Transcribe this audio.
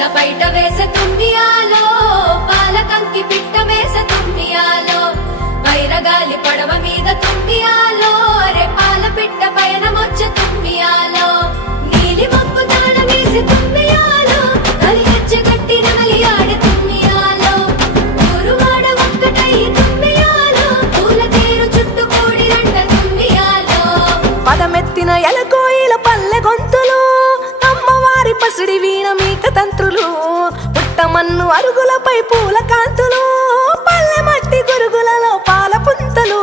జొన్న బయట వేసే తుమ్మియాలో పాలకంకి పిట్ట వేసే తుమ్మియాలో వైరగాలి పడవ మీద తుమ్మియాలో అరే పాల పిట్ట పయనమొచ్చ తుమ్మియాలో నీలి మబ్బు తాళ వేసి తుమ్మియాలో అది హెచ్చగట్టి నెమలి ఆడే తుమ్మియాలో ఊరువాడ ఒక్కటయ్యి తుమ్మియాలో పూల తీరు చుట్టూ కూడి రంట తుమ్మియాలో పదమెత్తిన ఎలకోయిల పల్లె గొంతులు అమ్మవారి పసిడి వీణ మీక తంత్రులు పుట్టమన్ను అరుగులపై పూల కాంతులు పల్లె మట్టి గురుగులలో పాల పుంతలు